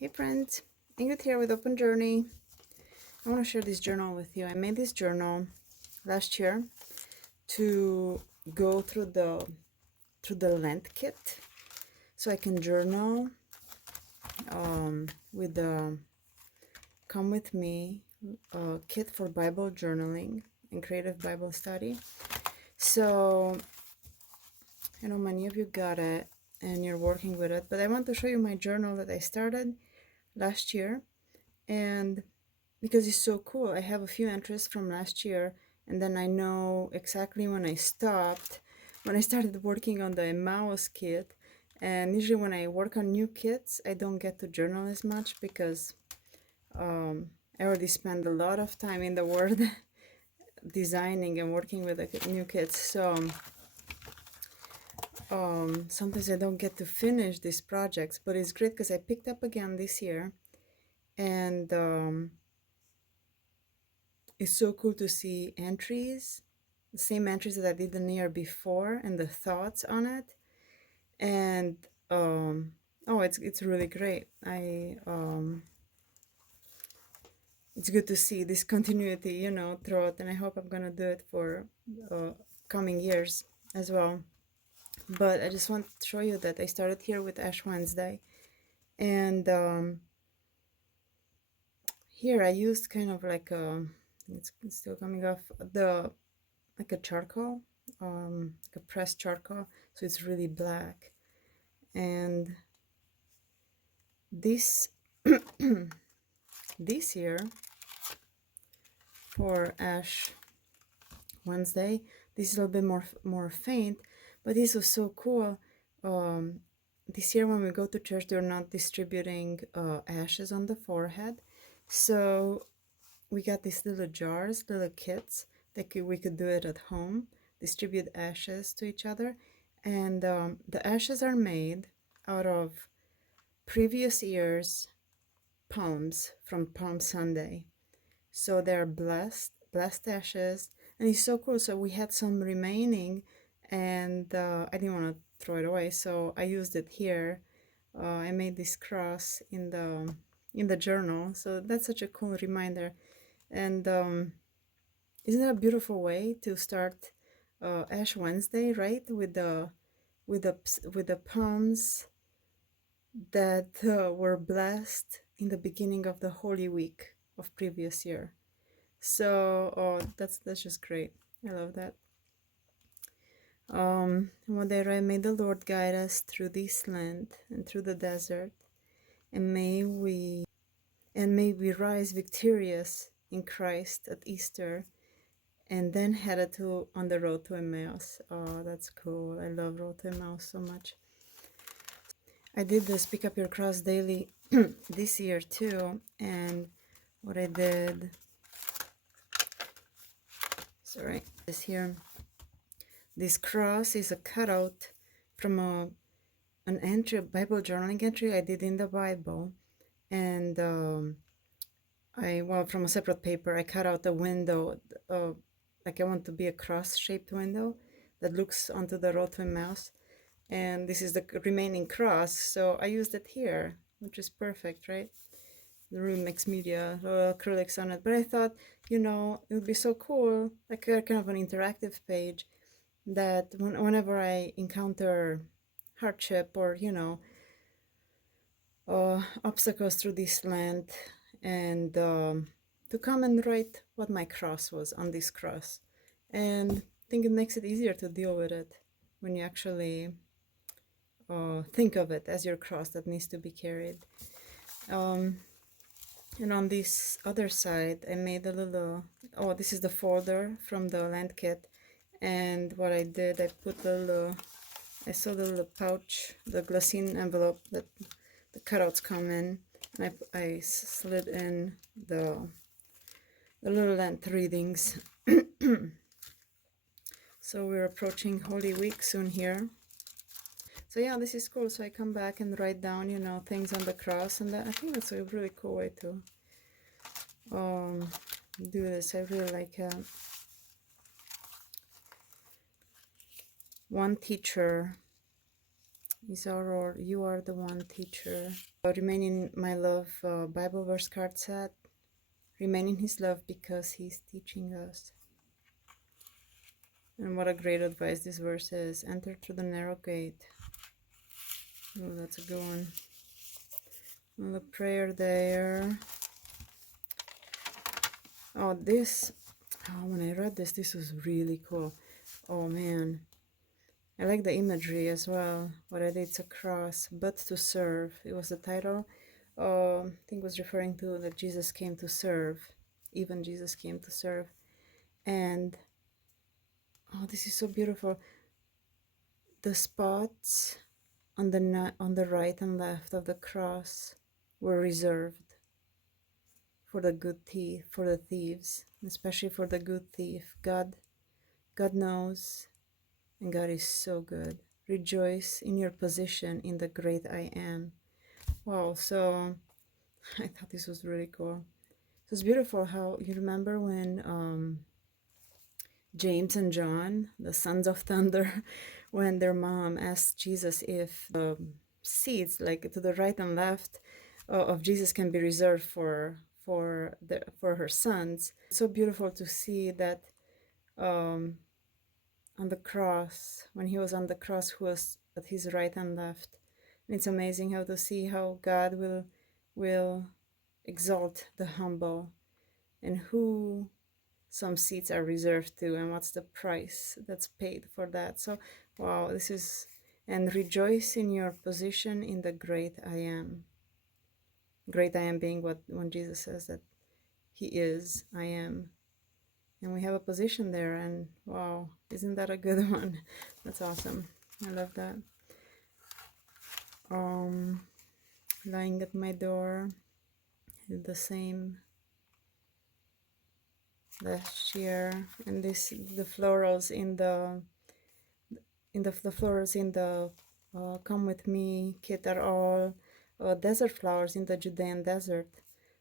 Hey friends, Ingrid here with Open Journey. I want to share this journal with you. I made this journal last year to go through the Lent kit, so I can journal with the Come With Me kit for Bible journaling and creative Bible study. So I know many of you got it and you're working with it, but I want to show you my journal that I started last year, and because it's so cool. I have a few entries from last year, and then I know exactly when I stopped, when I started working on the Emmaus kit. And usually when I work on new kits, I don't get to journal as much because I already spend a lot of time in the Word designing and working with the new kits. So sometimes I don't get to finish these projects, but it's great because I picked up again this year, and it's so cool to see entries, the same entries that I did the year before, and the thoughts on it. And oh, it's really great. It's good to see this continuity, throughout, and I hope I'm gonna do it for coming years as well. But I just want to show you that I started here with Ash Wednesday, and here I used kind of like it's still coming off the like a charcoal, like a pressed charcoal, so it's really black. And this this year for Ash Wednesday, this is a little bit more faint, but this was so cool. This year when we go to church, they're not distributing ashes on the forehead, so we got these little jars, little kits that we could do it at home, distribute ashes to each other. And the ashes are made out of previous year's palms from Palm Sunday. So they're blessed ashes, and it's so cool. So we had some remaining, and I didn't want to throw it away, so I used it here. I made this cross in the journal, so that's such a cool reminder. And isn't that a beautiful way to start Ash Wednesday, right? With the palms that were blessed in the beginning of the Holy Week of previous year. So, oh, that's just great. I love that. One day, right, may the Lord guide us through this land and through the desert, and may we rise victorious in Christ at Easter, and then headed on the road to Emmaus. Oh, that's cool. I love Road to Emmaus so much. I did this Pick Up Your Cross daily this year too, and what I did, sorry, this here, this cross is a cutout from an entry, a Bible journaling entry I did in the Bible, and from a separate paper, I cut out a window, like I want to be a cross-shaped window that looks onto the road to Emmaus, and this is the remaining cross, so I used it here, which is perfect, right? The real mixed media, acrylics on it, but I thought, it would be so cool, like a kind of an interactive page, that whenever I encounter hardship or, obstacles through this land, and to come and write what my cross was on this cross. And I think it makes it easier to deal with it when you actually think of it as your cross that needs to be carried. And on this other side, I made a little, this is the folder from the Lent kit. And what I did, I put I saw the little pouch, the glassine envelope that the cutouts come in, and I slid in the little Lent readings. So we're approaching Holy Week soon here. So yeah, this is cool. So I come back and write down, things on the cross, and I think that's a really cool way to do this. I really like one teacher is our Lord. You are the one teacher. Remain in my love Bible verse card set. Remain in his love because he's teaching us. And what a great advice this verse is. Enter through the narrow gate. Oh, that's a good one. And the prayer there. Oh, this. Oh, when I read this, this was really cool. Oh, man. I like the imagery as well. What I did, it's a cross, but to serve. It was the title. I think it was referring to that Jesus came to serve. Even Jesus came to serve. And, oh, this is so beautiful. The spots on the right and left of the cross were reserved for the good thief, for the thieves, especially for the good thief. God knows, and God is so good. Rejoice in your position in the great I am. Wow, so I thought this was really cool. So it's beautiful how you remember when James and John, the sons of thunder, when their mom asked Jesus if seats like to the right and left of Jesus can be reserved for her sons. It's so beautiful to see that on the cross, when he was on the cross, who was at his right and left. And it's amazing how to see how God will exalt the humble, and who some seats are reserved to, and what's the price that's paid for that. So wow, this is, and rejoice in your position in the great I am. Great I am being what, when Jesus says that he is I am, and we have a position there, and wow, isn't that a good one? That's awesome. I love that. Lying at my door, did the same last year. And this, the florals in the flowers in the Come With Me kit are all desert flowers in the Judean desert.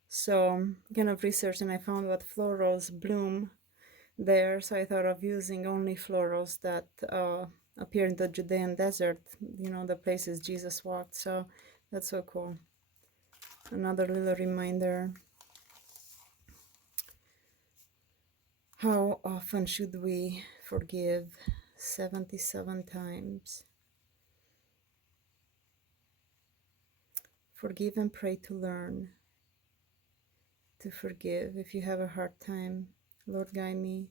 So kind of researched, and I found what florals bloom there. So I thought of using only florals that appear in the Judean desert, you know, the places Jesus walked. So that's so cool. Another little reminder. How often should we forgive? 77 times. Forgive and pray to learn to forgive. If you have a hard time, Lord, guide me.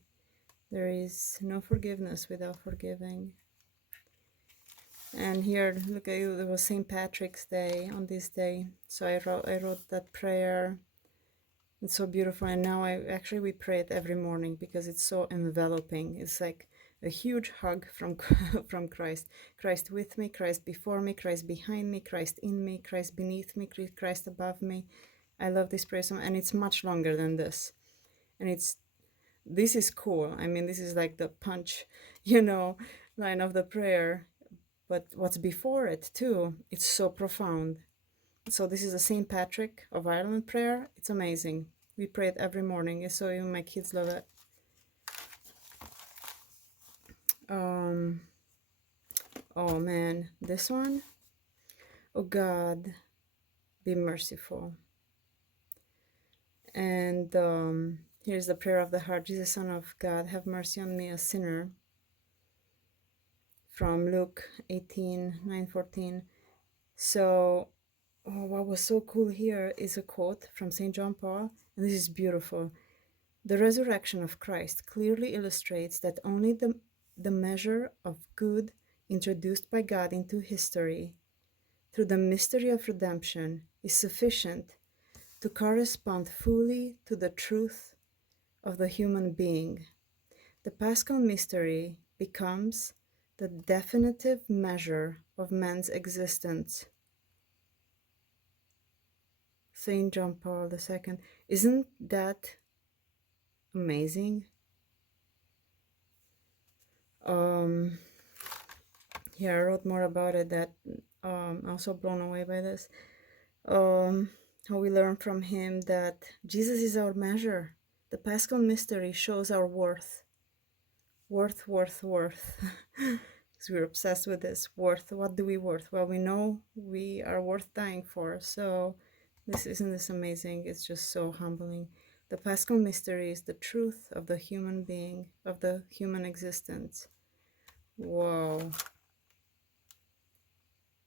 There is no forgiveness without forgiving. And here, look, it was St. Patrick's Day on this day. So I wrote that prayer. It's so beautiful. And now we pray it every morning because it's so enveloping. It's like a huge hug from from Christ. Christ with me, Christ before me, Christ behind me, Christ in me, Christ beneath me, Christ above me. I love this prayer, and it's much longer than this. And this is cool. I mean, this is like the punch, you know, line of the prayer. But what's before it too, it's so profound. So this is a St. Patrick of Ireland prayer. It's amazing. We pray it every morning, so even my kids love it. Oh man, this one. Oh God, be merciful. And here's the prayer of the heart. Jesus, Son of God, have mercy on me, a sinner. From Luke 18:9-14. So what was so cool here is a quote from St. John Paul, and this is beautiful. The resurrection of Christ clearly illustrates that only the measure of good introduced by God into history through the mystery of redemption is sufficient to correspond fully to the truth of the human being. The Paschal mystery becomes the definitive measure of man's existence. St. John Paul II. Isn't that amazing? Here I wrote more about it, that also blown away by this. How we learn from him that Jesus is our measure. The Paschal mystery shows our worth. Worth. because we're obsessed with this worth. What do we worth? Well, we know we are worth dying for. So isn't this amazing? It's just so humbling. The Paschal mystery is the truth of the human being, of the human existence. Whoa.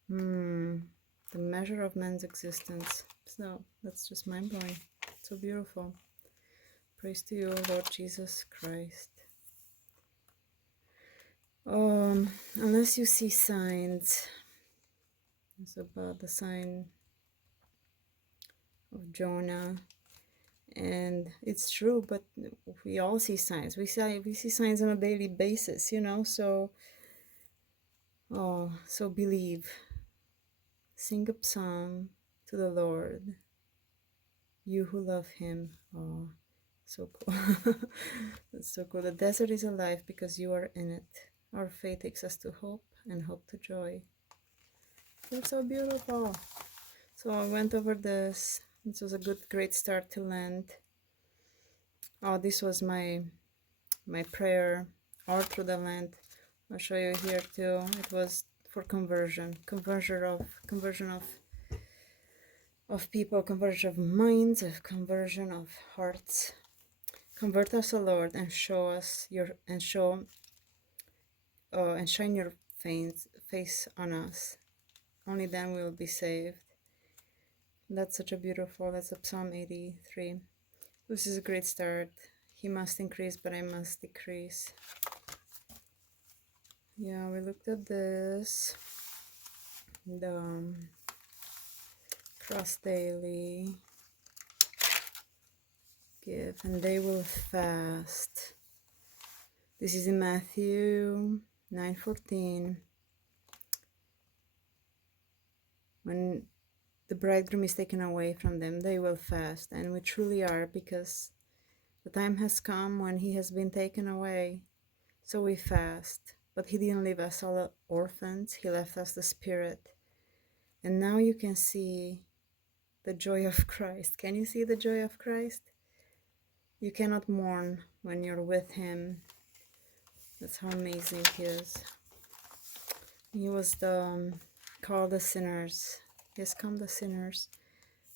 The measure of man's existence. So that's just mind-blowing. So beautiful. Praise to you, Lord Jesus Christ. Unless you see signs, it's about the sign of Jonah, and it's true. But we all see signs. We see signs on a daily basis, you know. So, so believe. Sing a psalm to the Lord, you who love Him. Oh, so cool. That's so cool. The desert is alive because you are in it. Our faith takes us to hope, and hope to joy. That's so beautiful. So I went over this. This was a great start to Lent. Oh, this was my prayer all through the Lent. I'll show you here too. It was for conversion of people, conversion of minds, of conversion of hearts. Convert us, O Lord, and show us and shine your face on us. Only then we will be saved. That's such a beautiful. That's a Psalm 83. This is a great start. He must increase, but I must decrease. Yeah, we looked at this. The cross daily, give, and they will fast. This is in Matthew 9:14. When the bridegroom is taken away from them, they will fast. And we truly are, because the time has come when he has been taken away. So we fast. But he didn't leave us all orphans. He left us the Spirit. And now you can see the joy of Christ. Can you see the joy of Christ? You cannot mourn when you're with him. That's how amazing he is. He was called the sinners. He has come the sinners.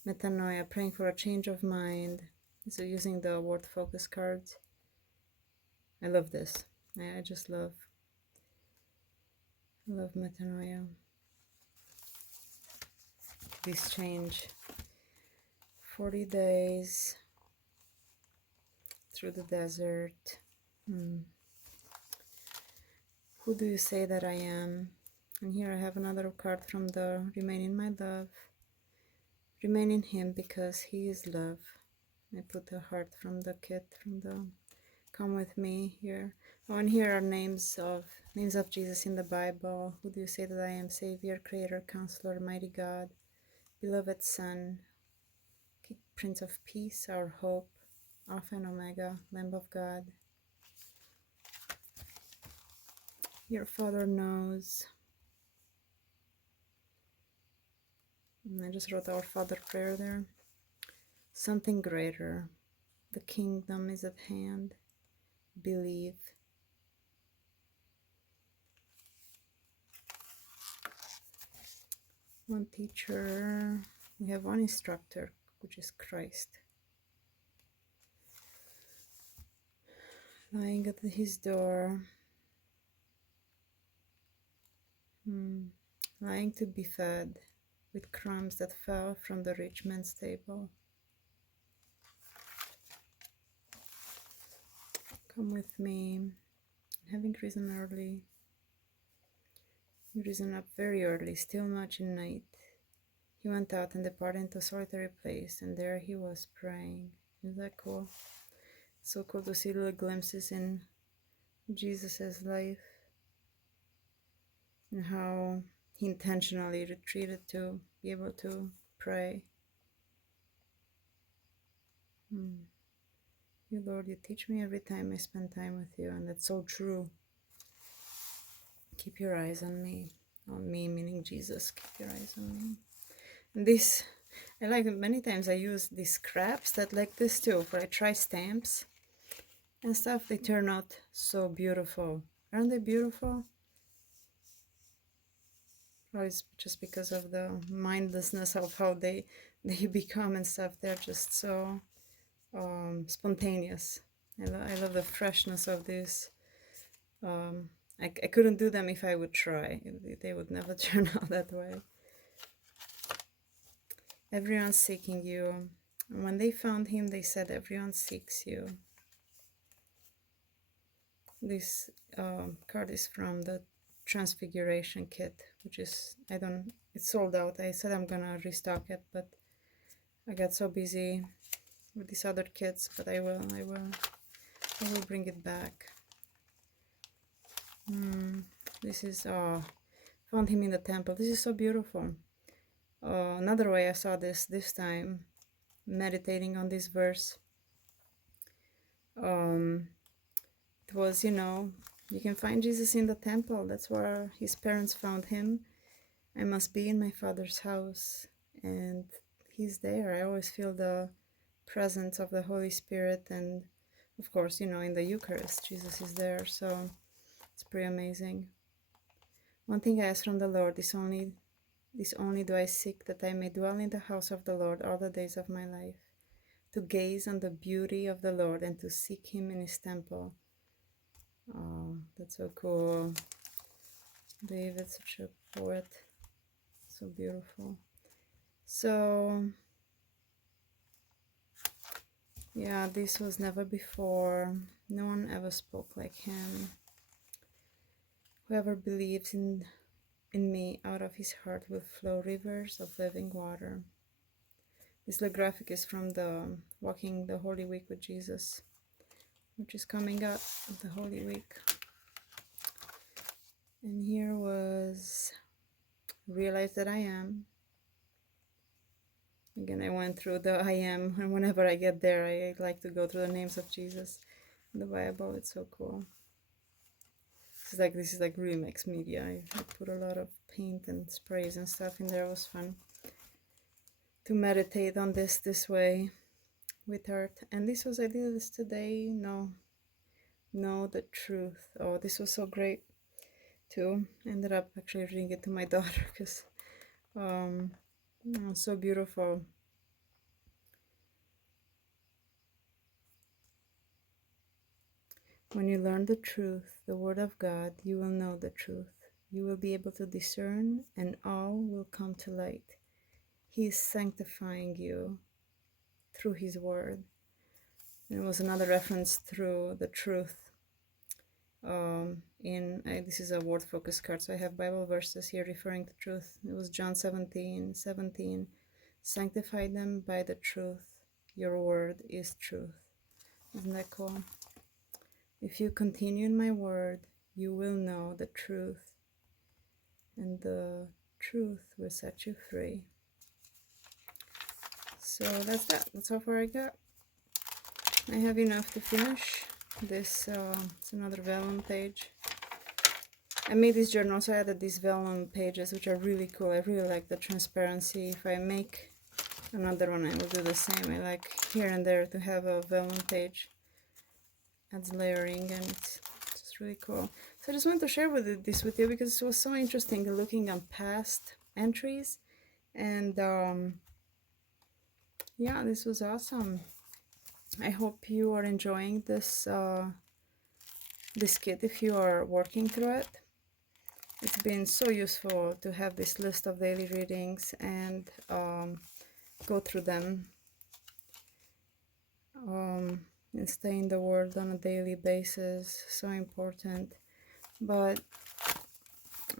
Metanoia, praying for a change of mind. So using the word focus cards. I love this. I just love metanoia. This change. 40 days through the desert. Who do you say that I am? And here I have another card from the Remain in My Love. Remain in him because he is love. I put a heart from the kit, from the Come With Me here. Oh, and here are names of Jesus in the Bible. Who do you say that I am? Savior, Creator, Counselor, Mighty God, Beloved Son, Prince of Peace, our hope, Alpha and Omega, Lamb of God. Your Father knows. And I just wrote Our Father prayer there. Something greater. The kingdom is at hand. Believe. One teacher. We have one instructor, which is Christ. Lying at his door. Lying to be fed with crumbs that fell from the rich man's table. Come with me. Having risen early, he risen up very early, still much in night. He went out and departed into a solitary place, and there he was praying. Isn't that cool? So cool to see little glimpses in Jesus' life, and how he intentionally retreated to be able to pray. You, Lord, you teach me every time I spend time with you, and that's so true. Keep your eyes on me meaning Jesus. Keep your eyes on me. And this, I like many times I use these scraps that like this too, for I try stamps and stuff. They turn out so beautiful. Aren't they beautiful? Or it's just because of the mindlessness of how they become and stuff. They're just so spontaneous. I love the freshness of this. I couldn't do them if I would try. They would never turn out that way. Everyone's seeking you. And when they found him, they said, everyone seeks you. This card is from the Transfiguration kit, which is, it's sold out. I said I'm gonna restock it, but I got so busy with these other kits, but I will bring it back. This is, found him in the temple. This is so beautiful. Another way I saw this time, meditating on this verse. It was, you can find Jesus in the temple. That's where his parents found him. I must be in my Father's house. And he's there. I always feel the presence of the Holy Spirit. And of course, in the Eucharist, Jesus is there. So it's pretty amazing. One thing I ask from the Lord, this only do I seek, that I may dwell in the house of the Lord all the days of my life, to gaze on the beauty of the Lord and to seek him in his temple. Oh, that's so cool. David, such a poet. So beautiful. So, yeah, this was never before. No one ever spoke like him. Whoever believes in me, out of his heart will flow rivers of living water. This little graphic is from the Walking the Holy Week with Jesus, which is coming up, the Holy Week. And here was realize that I am. Again, I went through the I am, and whenever I get there, I like to go through the names of Jesus in the Bible. It's so cool. This is like really mixed media. I put a lot of paint and sprays and stuff in there. It was fun to meditate on this way with art. And I did this today. Know the truth. Oh, this was so great too. I ended up actually reading it to my daughter because so beautiful. When you learn the truth, the word of God, you will know the truth. You will be able to discern, and all will come to light. He is sanctifying you through his word. And it was another reference through the truth. This is a word focus card, so I have Bible verses here referring to truth. It was John 17:17. Sanctify them by the truth. Your word is truth. Isn't that cool? If you continue in my word, you will know the truth, and the truth will set you free. So that's that. That's how far I got. I have enough to finish this. It's another vellum page. I made this journal, so I added these vellum pages, which are really cool. I really like the transparency. If I make another one, I will do the same. I like here and there to have a vellum page. Adds layering, and it's just really cool. So I just wanted to share this with you because it was so interesting looking on past entries. And yeah, this was awesome. I hope you are enjoying this this kit if you are working through it. It's been so useful to have this list of daily readings and go through them and stay in the Word on a daily basis. So important. But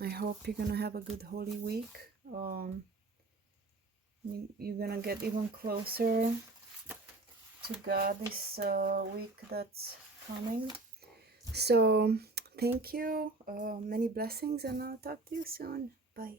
I hope you're gonna have a good Holy Week. You're gonna get even closer to God this week that's coming. So thank you, many blessings, and I'll talk to you soon. Bye.